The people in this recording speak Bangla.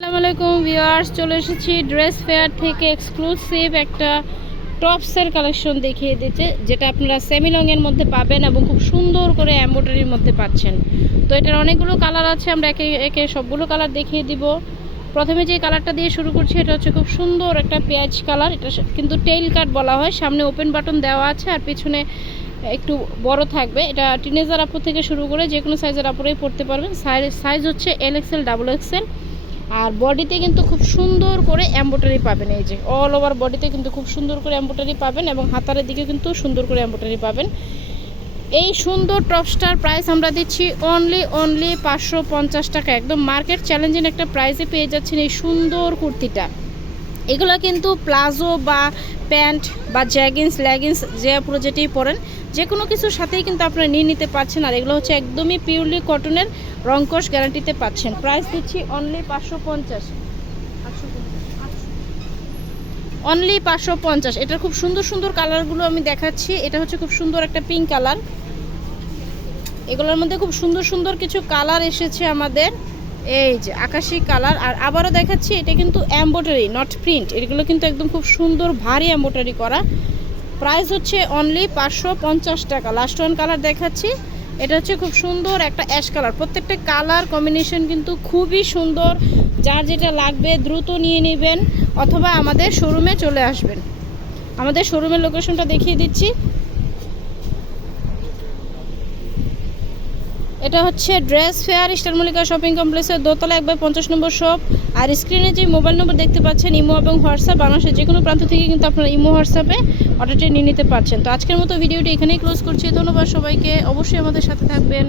আসসালামু আলাইকুম ভিউয়ার্স, চলে এসেছি ড্রেস ফেয়ার থেকে এক্সক্লুসিভ একটা টপসের কালেকশন দেখিয়ে দিতে, যেটা আপনারা সেমি লংয়ের মধ্যে পাবেন এবং খুব সুন্দর করে এমব্রয়ডারির মধ্যে পাচ্ছেন। তো এটার অনেকগুলো কালার আছে, আমরা একে একে সবগুলো কালার দেখিয়ে দিব। প্রথমে যে কালারটা দিয়ে শুরু করছি, এটা হচ্ছে খুব সুন্দর একটা পেঁয়াজ কালার। এটা কিন্তু টেইল কাট বলা হয়, সামনে ওপেন বাটন দেওয়া আছে আর পিছনে একটু বড় থাকবে। এটা টিনেজার আপু থেকে শুরু করে যে কোনো সাইজের আপুরাই পরতে পারবেন। সাইজ হচ্ছে LXL, XXL। আর বডিতে কিন্তু খুব সুন্দর করে এমব্রয়ডারি পাবেন, এই যে অল ওভার বডিতে কিন্তু খুব সুন্দর করে এমব্রয়ডারি পাবেন এবং হাতারের দিকে কিন্তু সুন্দর করে এমব্রয়ডারি পাবেন। এই সুন্দর টপসটার প্রাইস আমরা দিচ্ছি অনলি 550 টাকা। একদম মার্কেট চ্যালেঞ্জিং একটা প্রাইসে পেয়ে যাচ্ছেন এই সুন্দর কুর্তিটা। এগুলো কিন্তু প্লাজো বা প্যান্ট বা জ্যাগিন্স লেগিংস যে পুরো যেটাই পরেন, যে কোনো কিছুর সাথেই কিন্তু আপনারা নিয়ে নিতে পারছেন। আর এগুলো হচ্ছে একদমই পিওরলি কটনের, রংকশ গ্যারান্টিতে পাচ্ছেন। প্রাইস দিচ্ছি অনলি 550। অনলি 550। এটার খুব সুন্দর সুন্দর কালারগুলো আমি দেখাচ্ছি। এটা হচ্ছে খুব সুন্দর একটা পিঙ্ক কালার। এগুলোর মধ্যে খুব সুন্দর সুন্দর কিছু কালার এসেছে আমাদের, এই যে আকাশি কালার। আর আবারও দেখাচ্ছি, এটা কিন্তু এমব্রয়ডারি নট প্রিন্ট। এগুলো কিন্তু একদম খুব সুন্দর ভারী এমব্রয়ডারি করা। প্রাইস হচ্ছে অনলি 550 টাকা। লাস্ট ওয়ান কালার দেখাচ্ছি, এটা হচ্ছে খুব সুন্দর একটা অ্যাশ কালার। প্রত্যেকটা কালার কম্বিনেশন কিন্তু খুবই সুন্দর। যার যেটা লাগবে দ্রুত নিয়ে নেবেন অথবা আমাদের শোরুমে চলে আসবেন। আমাদের শোরুমের লোকেশনটা দেখিয়ে দিচ্ছি। এটা হচ্ছে dress fair, star Mallika shopping কমপ্লেক্সের দোতলা 1/50 নম্বর শপ। আর স্ক্রিনে যে মোবাইল নম্বর দেখতে পাচ্ছেন, ইমো এবং হোয়াটসঅ্যাপ, বাংলাদেশের যে কোনো প্রান্ত থেকে কিন্তু আপনারা ইমো হোয়াটসঅ্যাপে অর্ডারটি নিয়ে নিতে পারছেন। তো আজকের মতো ভিডিওটি এখানেই ক্লোজ করছি। ধন্যবাদ সবাইকে, অবশ্যই আমাদের সাথে থাকবেন।